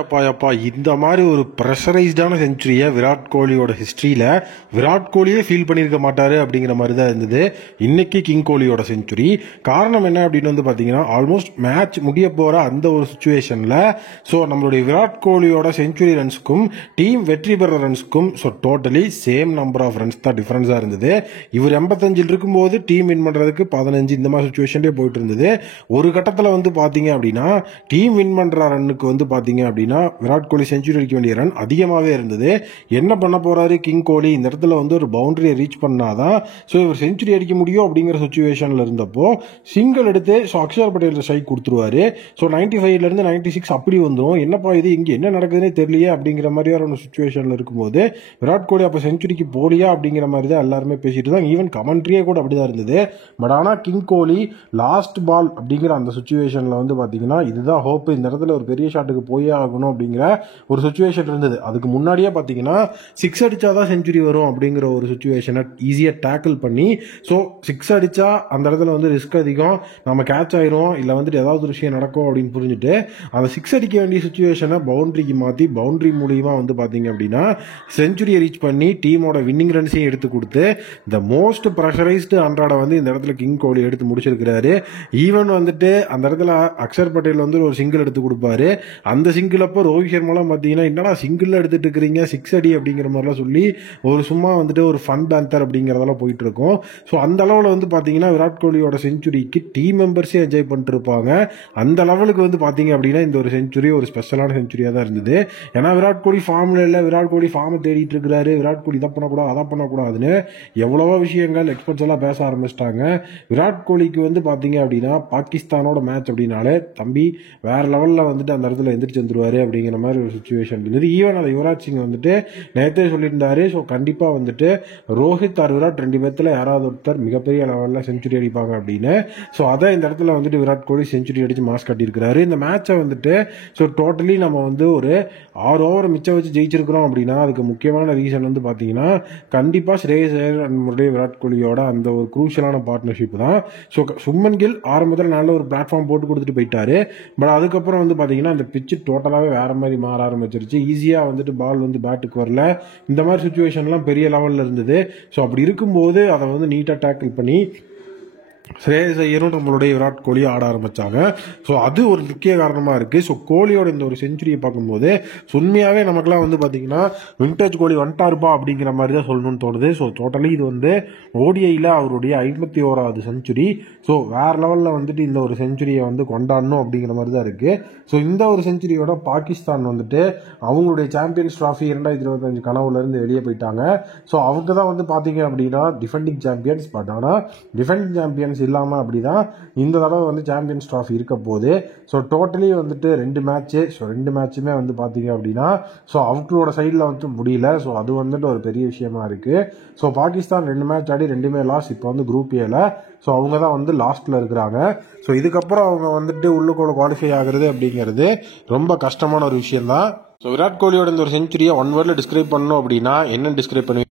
அப்பா இந்த மாதிரி ஒரு ப்ரெஷரைஸ்டான செஞ்சுரியை விராட் கோலியோட ஹிஸ்ட்ரியில் விராட் கோலியே ஃபீல் பண்ணியிருக்க மாட்டார் அப்படிங்கிற மாதிரி தான் இருந்தது இன்னைக்கு கிங் கோலியோட செஞ்சுரி. காரணம் என்ன அப்படின்னு வந்து பார்த்தீங்கன்னா, ஆல்மோஸ்ட் மேட்ச் முடிய போகிற அந்த ஒரு சுச்சுவேஷனில் ஸோ நம்மளுடைய விராட் கோலியோட செஞ்சுரி ரன்ஸ்க்கும் டீம் வெற்றி பெற ரன்ஸ்க்கும் so totally same number of runs தான் டிஃப்ரென்ஸாக இருந்தது. இவர் 85 இருக்கும்போது டீம் வின் பண்ணுறதுக்கு 15 இந்த மாதிரி சுச்சுவேஷன்லேயே போயிட்டு இருந்தது. ஒரு கட்டத்தில் வந்து பார்த்தீங்க அப்படின்னா டீம் வின் பண்ணுற ரன்னுக்கு வந்து பார்த்தீங்க அப்படின்னா விராட் கோலி செஞ்சுரி அடிக்க வேண்டிய ரன் அதிகமாகவே இருந்தது. என்ன பண்ண போறாரு கிங் கோலி, இந்த இடத்துல வந்து ஒரு பவுண்டரியை ரீச் பண்ணாதான் ஸோ இவர் செஞ்சுரி அடிக்க முடியும் அப்படிங்கிற சுச்சுவேஷனில் இருந்தப்போ சிங்கிள் எடுத்து ஸோ அக்ஷர் பட்டேல் ஸ்ட்ரைக் கொடுத்துருவாரு. ஸோ 95லேருந்து 96 அப்படி வந்துடும். என்னப்பா இது இங்கே என்ன நடக்குதுன்னே தெரியலையே அப்படிங்கிற மாதிரியான ஒரு சுச்சுவேஷனில் இருக்கும்போது விராட் கோலி அப்போ செஞ்சுரிக்கு போலியா அப்படிங்கிற மாதிரி தான் எல்லாருமே பேசிட்டு தான், ஈவன் கமெண்ட்ரியே கூட அப்படிதான் இருந்தது. பட் ஆனால் கிங் கோலி லாஸ்ட் பால் அப்படிங்கிற அந்த சுச்சுவேஷனில் வந்து பார்த்தீங்கன்னா இதுதான் ஹோப், இந்த இடத்துல ஒரு பெரிய ஷாட்டுக்கு போயே ஆகணும் அப்படிங்கிற ஒரு சுச்சுவேஷன் இருந்தது. அதுக்கு முன்னாடியே பார்த்தீங்கன்னா 6 அடிச்சாதான் செஞ்சுரி வரும் அப்படிங்கிற ஒரு சுச்சுவேஷனை ஈஸியாக டேக்கிள் பண்ணி ஸோ 6 அடிச்சா அந்த இடத்துல வந்து ரிஸ்க் அதிகம், நம்ம கேட்ச் ஆயிரும், இல்லை வந்துட்டு ஏதாவது ஒரு விஷயம் நடக்கும் அப்படின்னு புரிஞ்சுட்டு அந்த 6 அடிக்க வேண்டிய சுச்சுவேஷனை பவுண்டரிக்கு மாற்றி பவுண்டரி மூலியமாக வந்து பார்த்தீங்க அப்படின்னா செஞ்சுரியை ரீச் பண்ணி டீமோட வின்னிங் ரன்ஸையும் எடுத்து கொடுத்து த மோஸ்ட் ப்ரெஷரைஸ்டு 100 வந்து இந்த இடத்துல கிங் கோலி எடுத்து முடிச்சிருக்கிறாரு. ஈவன் வந்துட்டு அந்த இடத்துல அக்ஷர் பட்டேல் வந்து ஒரு சிங்கிள் எடுத்து கொடுப்பாரு. அந்த சிங்கிள் அப்போ ரோஹித் சர்மாலாம் பார்த்தீங்கன்னா என்னடா சிங்கிள் எடுத்துட்டு இருக்கிறீங்க 6 அடி அப்படிங்கிற மாதிரிலாம் சொல்லி ஒரு சும்மா வந்துட்டு ஒரு ஃபன் பேந்தர் அப்படிங்கிறதெல்லாம் போயிட்டு இருக்கும். ஸோ அந்த அளவில் வந்து பார்த்தீங்கன்னா விராட் கோலியோட செஞ்சுரிக்கு டீம் மெம்பர்ஸே என்ஜாய் பண்ணிட்டு இருப்பாங்க. அந்த லெவலுக்கு வந்து பார்த்தீங்க அப்படின்னா இந்த ஒரு செஞ்சுரி ஒரு ஸ்பெஷலான செஞ்சுரியாக தான் இருந்தது. ஏன்னா விராட் கோலி ஃபார்மில் இல்லை, விராட் கோலி ஃபார்மை தேடிட்டு இருக்கிறாரு, விராட் கோலி இதை பண்ணக்கூடாது அதை பண்ணக்கூடாதுன்னு எவ்வளவோ விஷயங்கள் எக்ஸ்பர்ட்ஸ் எல்லாம் பேச ஆரம்பிச்சிட்டாங்க. விராட் கோலிக்கு வந்து பார்த்தீங்க அப்படின்னா பாகிஸ்தானோட மேட்ச் அப்படின்னாலே தம்பி வேற லெவலில் வந்துட்டு அந்த இடத்துல எந்திரிச்சு வந்துருவாரு அப்படிங்கிற மாதிரி ஒரு சுச்சுவேஷன் இருந்தது. ஈவன் அதை யுவராஜ் சிங் வந்துட்டு நேற்றே சொல்லியிருந்தாரு. ஸோ கண்டிப்பாக வந்துட்டு ரோஹித் ஆர் விராட் 2 பேர்த்தில் யாராவது ஒருத்தர் மிகப்பெரிய லெவலில் செஞ்சுரி அடிப்பாங்க அப்படின்னு. ஸோ அதை இந்த இடத்துல வந்துட்டு விராட் கோலி செஞ்சுரி அடிச்சு மாஸ் கட்டியிருக்கிறாரு. இந்த மேட்சை வந்துட்டு ஸோ டோட்டலி நம்ம வந்து ஒரு 6 ஓவர் மிச்சம் வச்சு ஜெயிச்சிருக்கிறோம் அப்படின்னா அதுக்கு முக்கியமான ரீசன் வந்து பார்த்தீங்கன்னா கண்டிப்பாக ஸ்ரேயஸ் ஐயர் அண்ட் விராட் கோலியோட அந்த ஒரு குரூஷியலான பார்ட்னர்ஷிப் தான். ஸோ சுப்மன் கில் ஆரம்பத்தில் நல்ல ஒரு பிளாட்ஃபார்ம் போட்டு கொடுத்துட்டு போயிட்டாரு. பட் அதுக்கப்புறம் வந்து பார்த்தீங்கன்னா அந்த பிச்சு டோட்டலாகவே வேற மாதிரி மாற ஆரம்பிச்சிருச்சு. ஈஸியாக வந்துட்டு பால் வந்து பேட்டுக்கு வரல, இந்த மாதிரி சுச்சுவேஷன்லாம் பெரிய லெவலில் இருந்தது. ஸோ அப்படி இருக்கும்போது அதை வந்து நீட்டாக டேக்கிள் பண்ணி ஸ்ரேயஸ் ஐயரும் நம்மளுடைய விராட் கோலி ஆட ஆரம்பித்தாங்க. ஸோ அது ஒரு முக்கிய காரணமாக இருக்குது. ஸோ கோலியோட இந்த ஒரு செஞ்சுரியை பார்க்கும்போது உண்மையாகவே நமக்குலாம் வந்து பார்த்தீங்கன்னா விண்டேஜ் கோலி வந்துட்டாருப்பா அப்படிங்கிற மாதிரி தான் சொல்லணும்னு தோணுது. ஸோ டோட்டலி இது வந்து ஓடிஐயில் அவருடைய 51வது செஞ்சுரி. ஸோ வேறு லெவலில் வந்துட்டு இந்த ஒரு செஞ்சுரியை வந்து கொண்டாடணும் அப்படிங்கிற மாதிரி தான் இருக்குது. ஸோ இந்த ஒரு செஞ்சுரியோட பாகிஸ்தான் வந்துட்டு அவங்களுடைய சாம்பியன்ஸ் ட்ராஃபி 2025 கனவுலேருந்து வெளியே போயிட்டாங்க. ஸோ அவங்க தான் வந்து பார்த்தீங்க அப்படின்னா டிஃபெண்டிங் சாம்பியன்ஸ். பட் ஆனால் டிஃபெண்டிங் சாம்பியன்ஸ் இல்லாமல் அப்படிதான் இந்த தடவை வந்து சாம்பியன்ஸ் ட்ராஃபி இருக்க போது. ஸோ டோட்டலி வந்துட்டு 2 மேட்ச்சு. ஸோ 2 மேட்சுமே வந்து பார்த்தீங்க அப்படின்னா ஸோ அவங்களோட சைடில் வந்து முடியல. ஸோ அது வந்துட்டு ஒரு பெரிய விஷயமா இருக்குது. ஸோ பாகிஸ்தான் 2 மேட்ச் ஆடி 2மே லாஸ். இப்போ வந்து குரூப் ஏல ஸோ அவங்க தான் வந்து லாஸ்ட்டில் இருக்கிறாங்க. ஸோ இதுக்கப்புறம் அவங்க வந்துட்டு உள்ளுக்குள்ள குவாலிஃபை ஆகுறது அப்படிங்கிறது ரொம்ப கஷ்டமான ஒரு விஷயம் தான். ஸோ விராட் கோலியோட இந்த ஒரு செஞ்சுரியை 1 வேர்டில் டிஸ்கிரைப் பண்ணணும் அப்படின்னா என்ன டிஸ்கிரைப் பண்ணுவீங்க?